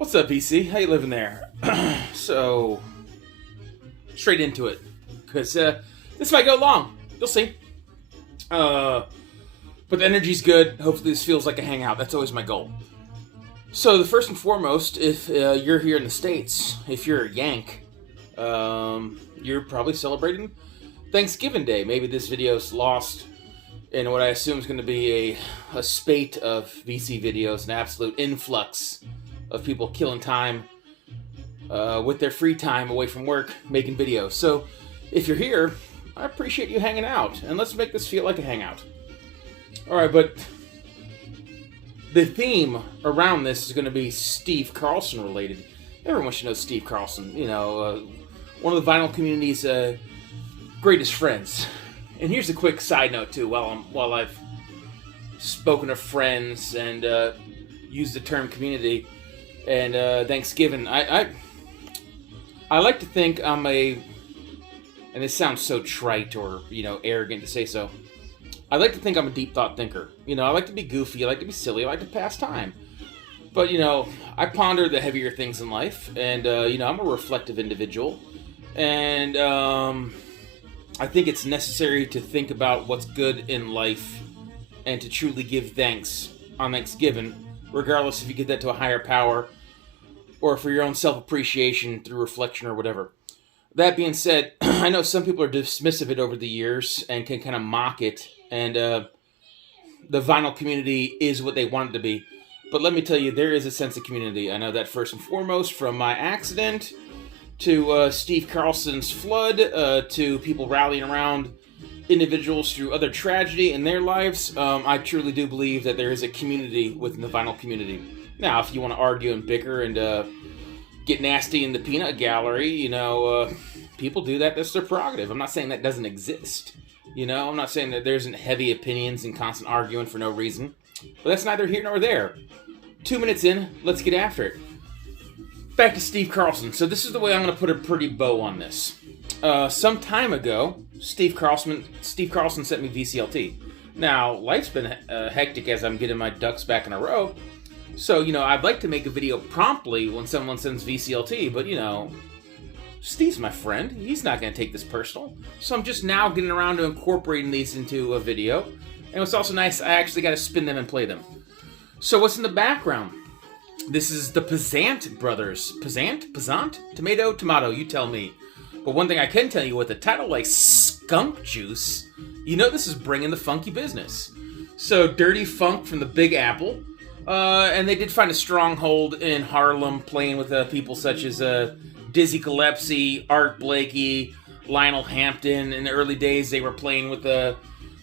What's up, VC? How you living there? So, straight into it, because this might go long. You'll see. But the energy's good. Hopefully this feels like a hangout. That's always my goal. So, the first and foremost, if you're here in the States, if you're a Yank, you're probably celebrating Thanksgiving Day. Maybe this video's lost in what I assume is going to be a spate of VC videos, an absolute influx of people killing time with their free time away from work making videos. So if you're here, I appreciate you hanging out, and let's make this feel like a hangout. Alright, but the theme around this is going to be Steve Carlson related. Everyone should know Steve Carlson, you know, one of the vinyl community's greatest friends. And here's a quick side note too, while I've spoken of friends and used the term community and Thanksgiving, I like to think I'm and this sounds so trite or, you know, arrogant to say so, I like to think I'm a deep thought thinker. You know, I like to be goofy, I like to be silly, I like to pass time. But, you know, I ponder the heavier things in life, and, you know, I'm a reflective individual, and I think it's necessary to think about what's good in life and to truly give thanks on Thanksgiving, regardless if you get that to a higher power or for your own self-appreciation through reflection or whatever. That being said, I know some people are dismissive of it over the years and can kind of mock it, and the vinyl community is what they want it to be. But let me tell you, there is a sense of community. I know that first and foremost from my accident to Steve Carlson's flood, to people rallying around individuals through other tragedy in their lives. I truly do believe that there is a community within the vinyl community. Now, if you want to argue and bicker and get nasty in the peanut gallery, you know, people do that. That's their prerogative. I'm not saying that doesn't exist. You know, I'm not saying that there isn't heavy opinions and constant arguing for no reason. But that's neither here nor there. 2 minutes in, let's get after it. Back to Steve Carlson. So this is the way I'm going to put a pretty bow on this. Some time ago, Steve Carlson sent me VCLT. Now, life's been hectic as I'm getting my ducks back in a row. So, you know, I'd like to make a video promptly when someone sends VCLT, but, you know, Steve's my friend. He's not going to take this personal. So I'm just now getting around to incorporating these into a video. And what's also nice, I actually got to spin them and play them. So what's in the background? This is the Peasant brothers. Peasant? Tomato, you tell me. But one thing I can tell you, with a title like Skunk Juice, you know this is bringing the funky business. So Dirty Funk from the Big Apple. And they did find a stronghold in Harlem, playing with people such as Dizzy Gillespie, Art Blakey, Lionel Hampton. In the early days, they were playing with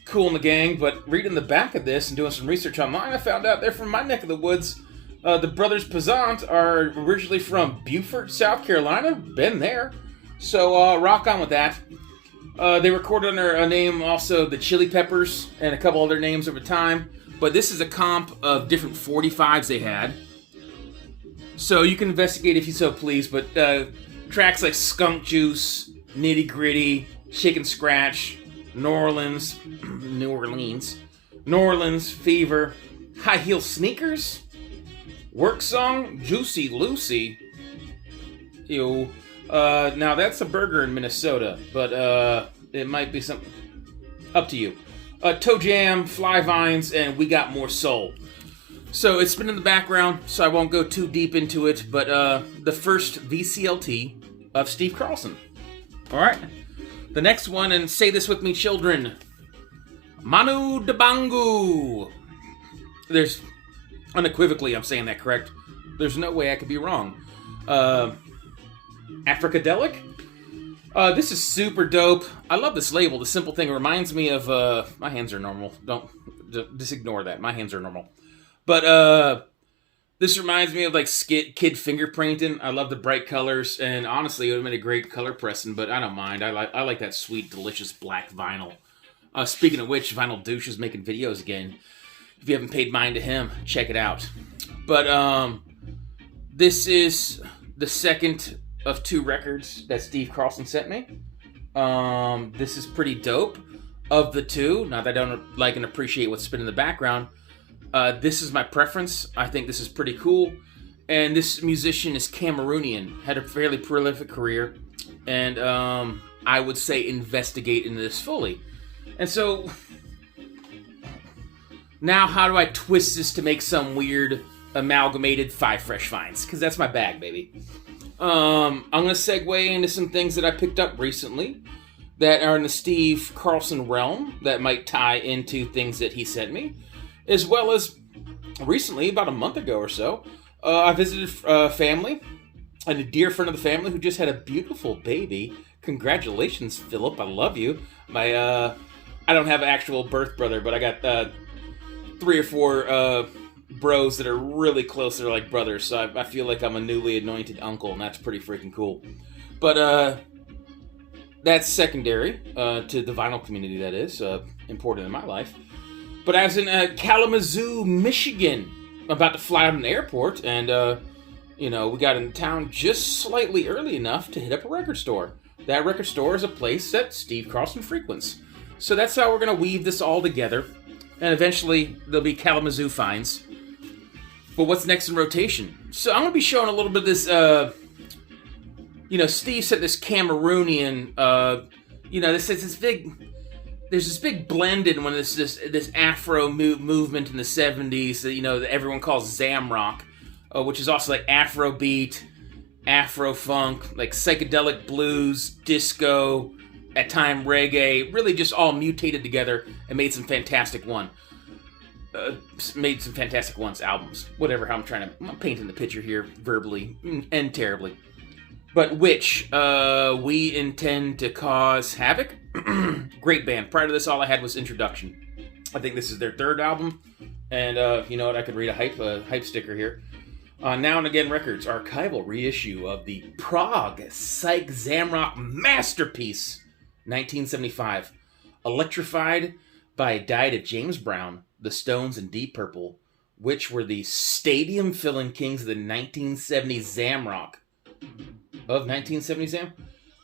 Kool and the Gang. But reading the back of this and doing some research online, I found out they're from my neck of the woods. The brothers Peasant are originally from Beaufort, South Carolina. Been there. So rock on with that. They recorded under a name also the Chili Peppers and a couple other names over time. But this is a comp of different 45s they had. So you can investigate if you so please. But tracks like Skunk Juice, Nitty Gritty, Chicken Scratch, New Orleans, Fever, High Heel Sneakers, Work Song, Juicy Lucy. Ew. Now that's a burger in Minnesota, but it might be something. Up to you. Toe Jam, Fly Vines, and We Got More Soul. So it's been in the background, so I won't go too deep into it, but the first VCLT of Steve Carlson. Alright. The next one, and say this with me, children. Manu Dibango. There's, unequivocally, I'm saying that correct. There's no way I could be wrong. Africadelic? This is super dope. I love this label. The simple thing reminds me of, my hands are normal. Just ignore that. My hands are normal. But, this reminds me of, like, kid fingerprinting. I love the bright colors, and honestly, it would have made a great color pressing, but I don't mind. I like that sweet, delicious black vinyl. Speaking of which, Vinyl Douche is making videos again. If you haven't paid mind to him, check it out. But, this is the second of 2 records that Steve Carlson sent me. This is pretty dope. Of the 2, not that I don't like and appreciate what's been in the background, this is my preference. I think this is pretty cool. And this musician is Cameroonian, had a fairly prolific career, and I would say investigate into this fully. And so, now how do I twist this to make some weird amalgamated 5 fresh finds? Because that's my bag, baby. I'm going to segue into some things that I picked up recently that are in the Steve Carlson realm that might tie into things that he sent me, as well as recently, about a month ago or so, I visited a family, and a dear friend of the family who just had a beautiful baby. Congratulations, Philip. I love you. I don't have an actual birth brother, but I got 3 or 4 bros that are really close. They're like brothers, so I feel like I'm a newly anointed uncle, and that's pretty freaking cool. But that's secondary to the vinyl community, that is. Important in my life. But I was in Kalamazoo, Michigan, about to fly out of an airport, and, we got in town just slightly early enough to hit up a record store. That record store is a place that Steve Carlson frequents. So that's how we're going to weave this all together, and eventually there'll be Kalamazoo finds. But what's next in rotation? So I'm going to be showing a little bit of this, Steve said this Cameroonian, there's this big blend in when this Afro movement in the 70s that everyone calls ZamRock, which is also like Afrobeat, Afro-funk, like psychedelic blues, disco, at time reggae, really just all mutated together and made some fantastic albums. Whatever, how I'm painting the picture here verbally and terribly. But which we intend to cause havoc. Great band. Prior to this, all I had was Introduction. I think this is their 3rd album. And you know what? I could read a hype sticker here. Now and Again Records archival reissue of the Prague Psych ZamRock masterpiece, 1975. Electrified by a diet of James Brown, The Stones, and Deep Purple, which were the stadium-filling kings of the 1970s ZamRock. Of 1970s Zam?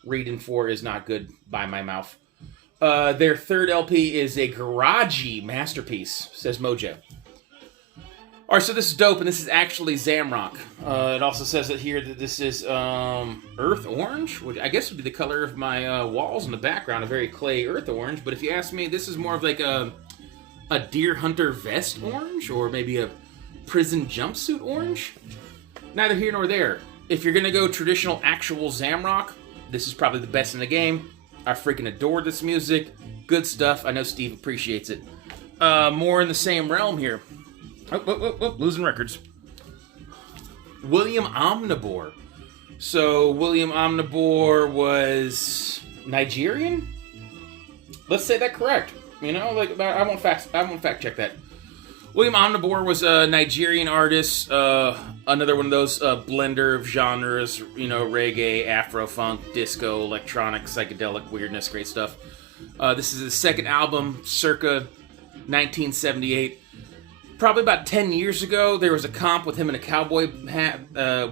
Reading for is not good by my mouth. Their 3rd LP is a Garagey masterpiece, says Mojo. Alright, so this is dope, and this is actually ZamRock. It also says it here that this is earth orange, which I guess would be the color of my walls in the background, a very clay earth orange. But if you ask me, this is more of like a deer hunter vest orange, or maybe a prison jumpsuit orange. Neither here nor there. If you're going to go traditional actual ZamRock, this is probably the best in the game. I freaking adore this music. Good stuff. I know Steve appreciates it. More in the same realm here. Losing records. William Omnivore. So, William Omnivore was Nigerian? Let's say that correct. I won't fact check that. William Omnivore was a Nigerian artist, another one of those blender of genres, reggae, Afro-funk, disco, electronic, psychedelic weirdness, great stuff. This is his 2nd album, circa 1978. Probably about 10 years ago, there was a comp with him in a cowboy hat,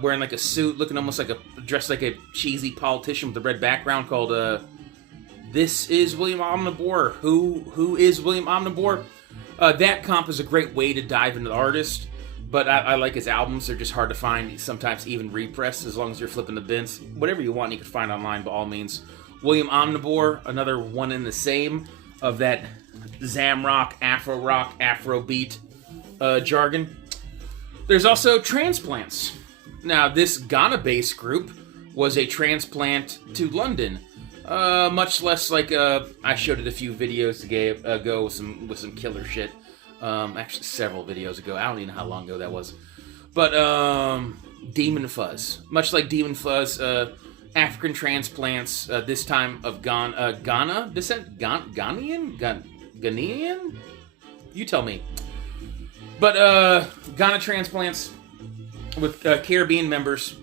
wearing like a suit, looking almost like dressed like a cheesy politician with a red background called, This is William Omnivore. Who is William Omnivore? That comp is a great way to dive into the artist, but I like his albums. They're just hard to find, sometimes even repressed, as long as you're flipping the bins. Whatever you want, you can find online, by all means. William Omnivore, another one in the same of that ZamRock, Afro-rock, Afrobeat jargon. There's also Transplants. Now, this Ghana-based group was a transplant to London. Much less like I showed it a few videos ago with some killer shit. Actually, several videos ago. I don't even know how long ago that was. But Demon Fuzz, much like Demon Fuzz, African transplants. This time of Ghana descent, Ghanaian. You tell me. But Ghana transplants with Caribbean members.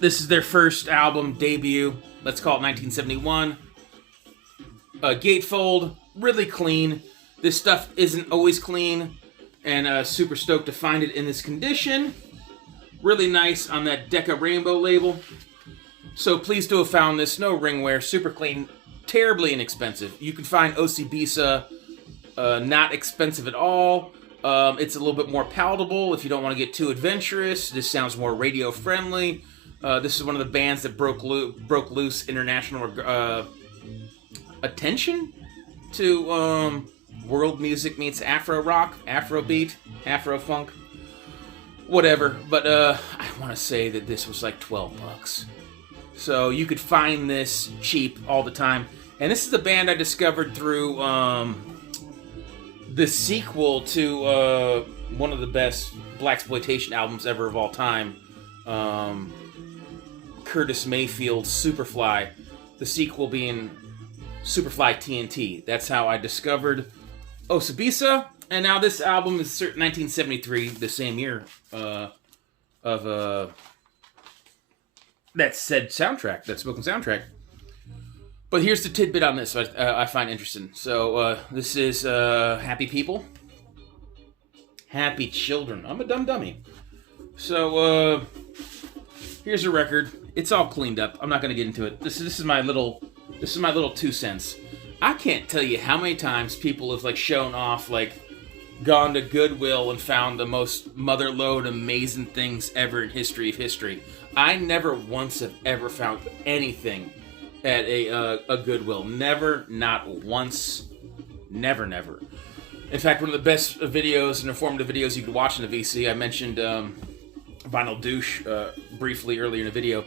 This is their first album debut. Let's call it 1971. Gatefold, really clean. This stuff isn't always clean, and super stoked to find it in this condition. Really nice on that Deca Rainbow label. So pleased to have found this. No ringware, super clean, terribly inexpensive. You can find OC Bisa not expensive at all. It's a little bit more palatable if you don't want to get too adventurous. This sounds more radio friendly. This is one of the bands that broke loose international attention to world music meets Afro rock, Afro beat, Afro funk, whatever. But I want to say that this was like $12. So you could find this cheap all the time. And this is the band I discovered through the sequel to one of the best Blaxploitation albums ever of all time. Curtis Mayfield's Superfly. The sequel being Superfly TNT. That's how I discovered Osibisa. And now this album is 1973, the same year of that said soundtrack, that spoken soundtrack. But here's the tidbit on this I find interesting. So this is Happy People, Happy Children. I'm a dumb dummy. So here's a record. It's all cleaned up. I'm not going to get into it. This is my little 2 cents. I can't tell you how many times people have like shown off, like gone to Goodwill and found the most motherlode amazing things ever in history of history. I never once have ever found anything at a Goodwill. Never, not once. Never. In fact, one of the best videos and informative videos you could watch in the VC, I mentioned Vinyl Douche briefly earlier in the video,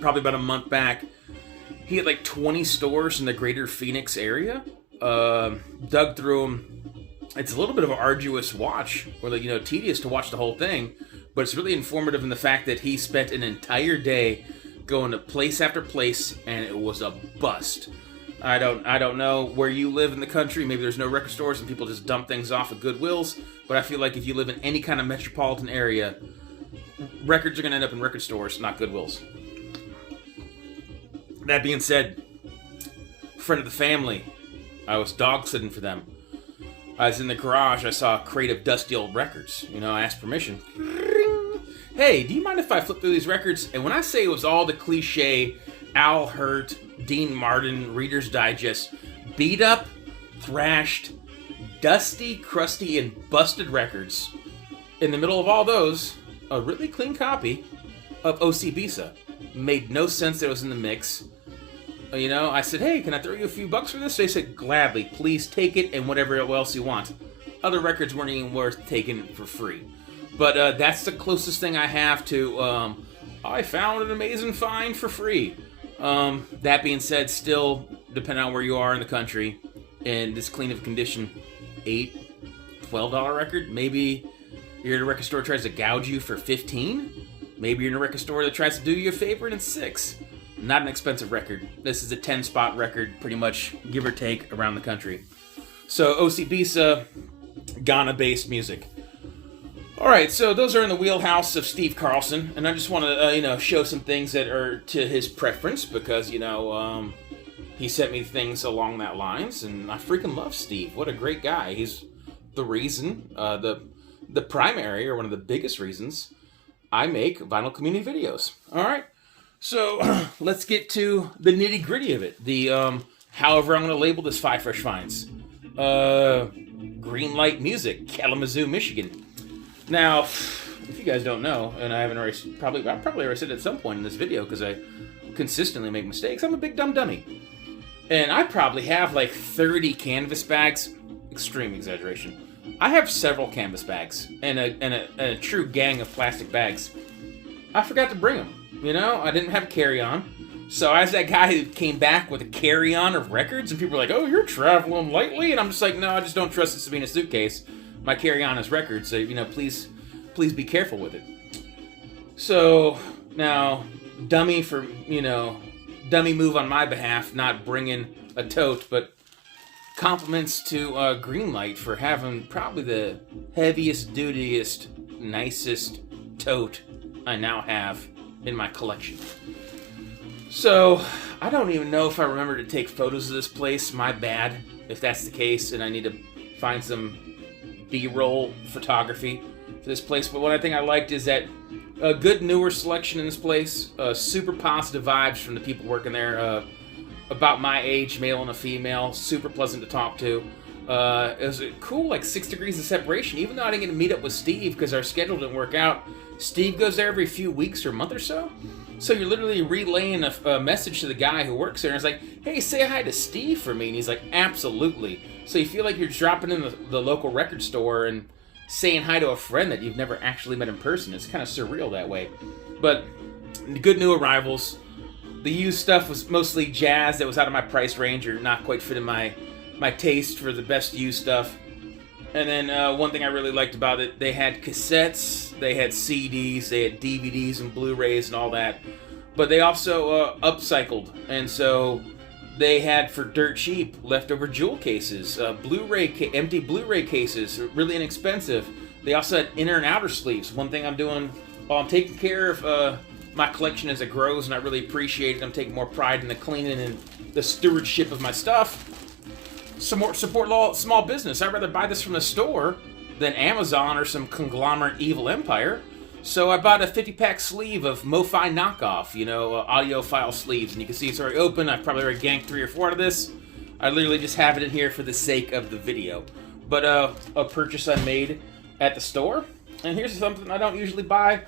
probably about a month back. He had like 20 stores in the greater Phoenix area. Dug through them. It's a little bit of an arduous watch, or like, tedious to watch the whole thing, but it's really informative in the fact that he spent an entire day going to place after place, and it was a bust. I don't know where you live in the country. Maybe there's no record stores and people just dump things off at Goodwills, but I feel like if you live in any kind of metropolitan area, records are going to end up in record stores, not Goodwills. That being said, friend of the family, I was dog sitting for them. I was in the garage, I saw a crate of dusty old records. I asked permission. Hey, do you mind if I flip through these records? And when I say it was all the cliche Al Hirt, Dean Martin, Reader's Digest, beat up, thrashed, dusty, crusty, and busted records, in the middle of all those, a really clean copy of Osibisa. Made no sense that it was in the mix. I said, hey, can I throw you a few bucks for this? They said, gladly, please take it and whatever else you want. Other records weren't even worth taking for free. But that's the closest thing I have to, I found an amazing find for free. That being said, still, depending on where you are in the country, in this clean of condition, $8, $12 record, maybe you're at a record store that tries to gouge you for $15. Maybe you're in a record store that tries to do you a favor and it's $6. Not an expensive record. This is a 10-spot record, pretty much, give or take, around the country. So, Osibisa, Ghana-based music. Alright, so those are in the wheelhouse of Steve Carlson, and I just want to, show some things that are to his preference, because, he sent me things along that lines, and I freaking love Steve. What a great guy. He's the reason, the primary, or one of the biggest reasons, I make vinyl community videos. Alright? So, let's get to the nitty-gritty of it. However I'm going to label this 5 Fresh Finds. Greenlight Music, Kalamazoo, Michigan. Now, if you guys don't know, and I haven't already, I probably already said it at some point in this video, because I consistently make mistakes, I'm a big dumb dummy. And I probably have like 30 canvas bags. Extreme exaggeration. I have several canvas bags, and a true gang of plastic bags. I forgot to bring them. I didn't have a carry-on. So I was that guy who came back with a carry-on of records, and people were like, oh, you're traveling lightly? And I'm just like, no, I just don't trust this to be in a suitcase. My carry-on is records, so, please be careful with it. So, now, dummy move on my behalf, not bringing a tote, but compliments to Greenlight for having probably the heaviest, dutiest, nicest tote I now have in my collection. So, I don't even know if I remember to take photos of this place. My bad, if that's the case, and I need to find some B-roll photography for this place. But one thing I liked is that a good newer selection in this place. Super positive vibes from the people working there. About my age, male and a female. Super pleasant to talk to. It was a cool, like, 6 degrees of separation. Even though I didn't get to meet up with Steve because our schedule didn't work out, Steve goes there every few weeks or a month or so. So you're literally relaying a message to the guy who works there, and it's like, hey, say hi to Steve for me. And he's like, absolutely. So you feel like you're dropping in the local record store and saying hi to a friend that you've never actually met in person. It's kind of surreal that way. But good new arrivals. The used stuff was mostly jazz that was out of my price range or not quite fitting my taste for the best used stuff. And then one thing I really liked about it, they had cassettes, they had CDs, they had DVDs and Blu-rays and all that. But they also upcycled, and so they had, for dirt cheap, leftover jewel cases, empty Blu-ray cases, really inexpensive. They also had inner and outer sleeves. One thing I'm doing while I'm taking care of my collection as it grows, and I really appreciate it. I'm taking more pride in the cleaning and the stewardship of my stuff. Support small business. I'd rather buy this from the store than Amazon or some conglomerate evil empire. So I bought a 50-pack sleeve of MoFi knockoff, audiophile sleeves. And you can see it's already open. I've probably already ganked 3 or 4 out of this. I literally just have it in here for the sake of the video. But a purchase I made at the store. And here's something I don't usually buy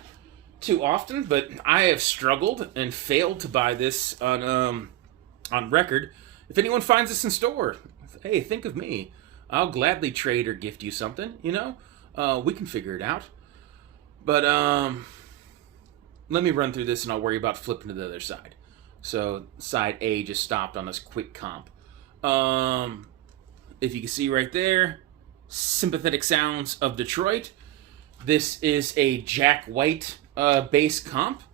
too often, but I have struggled and failed to buy this on record. If anyone finds this in store, hey, think of me. I'll gladly trade or gift you something, we can figure it out. But let me run through this and I'll worry about flipping to the other side. So side A just stopped on this quick comp. If you can see right there, Sympathetic Sounds of Detroit. This is a Jack White bass comp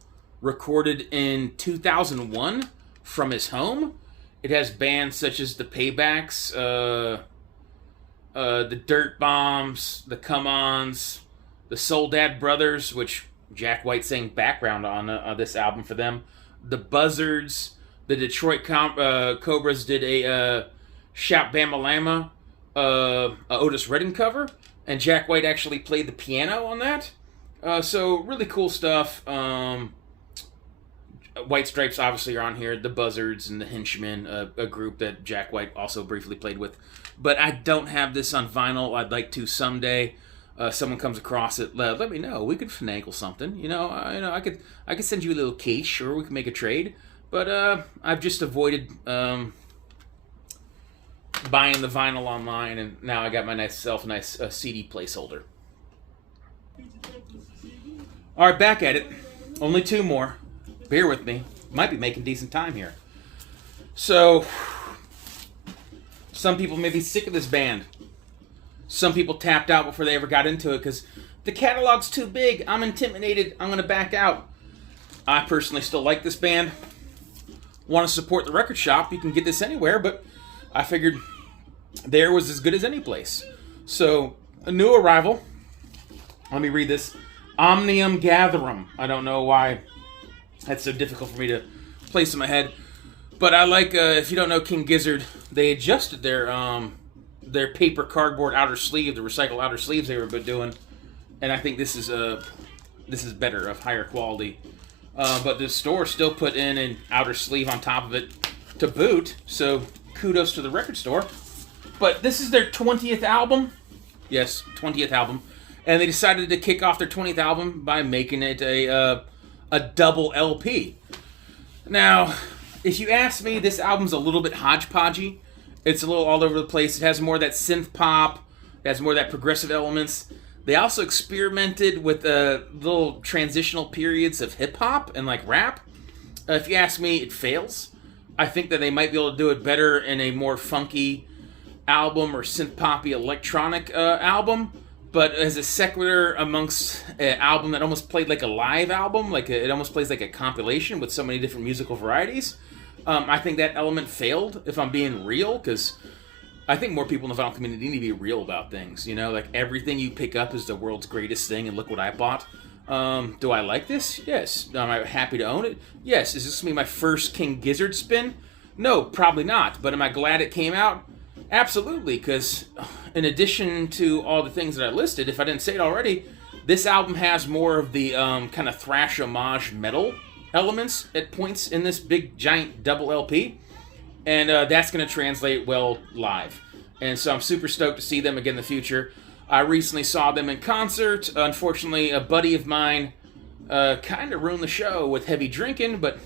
recorded in 2001 from his home. It has bands such as the Paybacks, the Dirt Bombs, the Come-Ons, the Soul Dad Brothers, which Jack White sang background on this album for them, the Buzzards, the Detroit Cobras did a Shout Bamalama, Otis Redding cover, and Jack White actually played the piano on that. So really cool stuff. White Stripes obviously are on here, the Buzzards and the Henchmen, a group that Jack White also briefly played with. But I don't have this on vinyl. I'd like to someday. Someone comes across it, let me know. We could finagle something. I could send you a little case. Sure, we can make a trade. But I've just avoided buying the vinyl online, and now I got myself a nice CD placeholder. All right, back at it. Only 2 more. Bear with me. Might be making decent time here. So, some people may be sick of this band. Some people tapped out before they ever got into it because the catalog's too big. I'm intimidated. I'm going to back out. I personally still like this band. Want to support the record shop. You can get this anywhere, but I figured there was as good as any place. So, a new arrival. Let me read this. Omnium Gatherum. I don't know why that's so difficult for me to place in my head. But I like, if you don't know King Gizzard, they adjusted their paper cardboard outer sleeve, the recycled outer sleeves they were doing. And I think this is better, of higher quality. But the store still put in an outer sleeve on top of it to boot. So kudos to the record store. But this is their 20th album. Yes, 20th album. And they decided to kick off their 20th album by making it a double LP. Now, if you ask me, this album's a little bit hodgepodgey. It's a little all over the place. It has more of that synth pop. It has more of that progressive elements. They also experimented with little transitional periods of hip-hop and like rap. If you ask me, it fails. I think that they might be able to do it better in a more funky album or synth-poppy electronic album. But as a sequitur amongst an album that almost played like a live album, it almost plays like a compilation with so many different musical varieties, I think that element failed, if I'm being real, because I think more people in the vinyl community need to be real about things. Like everything you pick up is the world's greatest thing, and look what I bought. Do I like this? Yes. Am I happy to own it? Yes. Is this going to be my first King Gizzard spin? No, probably not. But am I glad it came out? Absolutely, because in addition to all the things that I listed, if I didn't say it already, this album has more of the kind of thrash homage metal elements at points in this big giant double LP, and that's going to translate well live. And so I'm super stoked to see them again in the future. I recently saw them in concert. Unfortunately, a buddy of mine kind of ruined the show with heavy drinking, but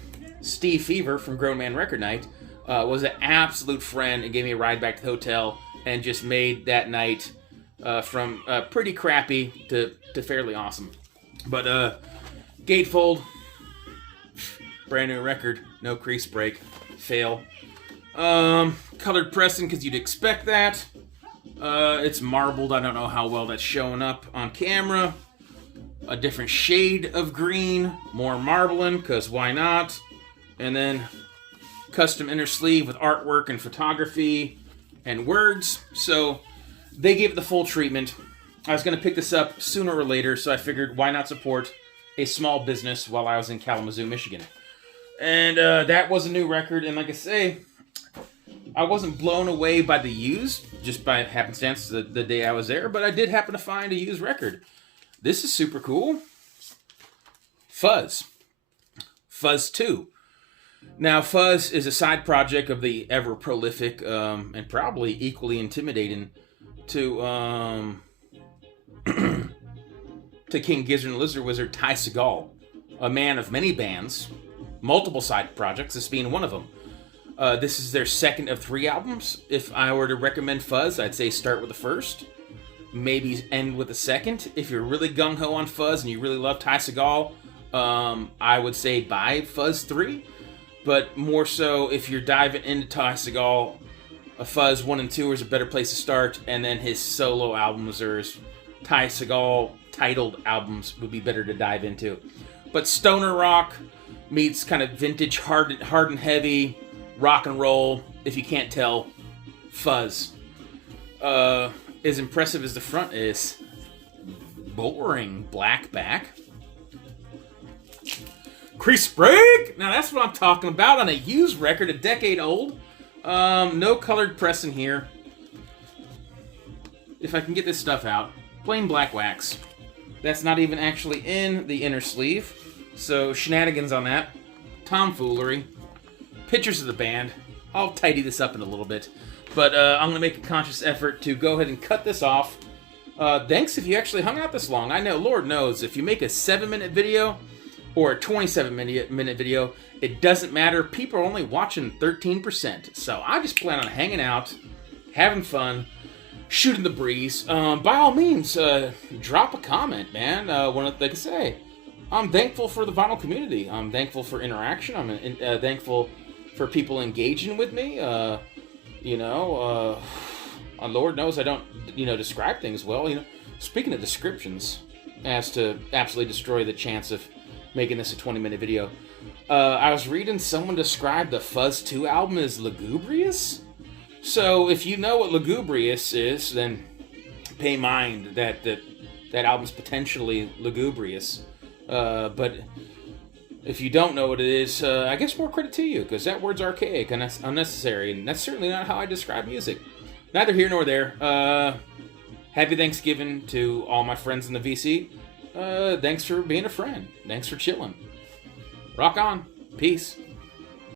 Steve Fever from Grown Man Record Night was an absolute friend and gave me a ride back to the hotel and just made that night from pretty crappy to fairly awesome. But Gatefold, brand new record, no crease break, fail. Colored pressing because you'd expect that. It's marbled. I don't know how well that's showing up on camera. A different shade of green, more marbling because why not? And then custom inner sleeve with artwork and photography and words. So they gave it the full treatment. I was going to pick this up sooner or later, so I figured why not support a small business while I was in Kalamazoo, Michigan. And that was a new record, and like I say, I wasn't blown away by the used, just by happenstance the day I was there, but I did happen to find a used record. This is super cool. FUZZ. FUZZ 2. Now, FUZZ is a side project of the ever-prolific and probably equally intimidating to to King Gizzard and Lizard Wizard Ty Segall, a man of many bands, multiple side projects, this being one of them. This is their second of 3 albums. If I were to recommend FUZZ, I'd say start with the first, maybe end with the second. If you're really gung-ho on FUZZ and you really love Ty Segall, I would say buy FUZZ 3. But more so, if you're diving into Ty Segall, FUZZ 1 and 2 is a better place to start, and then his solo albums or his Ty Segall titled albums would be better to dive into. But stoner rock meets kind of vintage hard and heavy rock and roll, if you can't tell, FUZZ. As impressive as the front is, boring black back. Crease break! Now that's what I'm talking about on a used record, a decade old. No colored pressing here. If I can get this stuff out. Plain black wax. That's not even actually in the inner sleeve. So shenanigans on that. Tomfoolery. Pictures of the band. I'll tidy this up in a little bit. But I'm going to make a conscious effort to go ahead and cut this off. Thanks if you actually hung out this long. I know, Lord knows, if you make a 7-minute video or a 27-minute video, it doesn't matter. People are only watching 13%. So I just plan on hanging out, having fun, shooting the breeze. By all means, drop a comment, man. Like I say, I'm thankful for the vinyl community. I'm thankful for interaction. I'm thankful for people engaging with me. Lord knows I don't, describe things well. Speaking of descriptions, as to absolutely destroy the chance of making this a 20-minute video, I was reading someone describe the FUZZ 2 album as lugubrious. So if you know what lugubrious is, then pay mind that album's potentially lugubrious. But if you don't know what it is, I guess more credit to you, because that word's archaic and that's unnecessary, and that's certainly not how I describe music. Neither here nor there. Happy Thanksgiving to all my friends in the VC. Thanks for being a friend. Thanks for chilling. Rock on. Peace.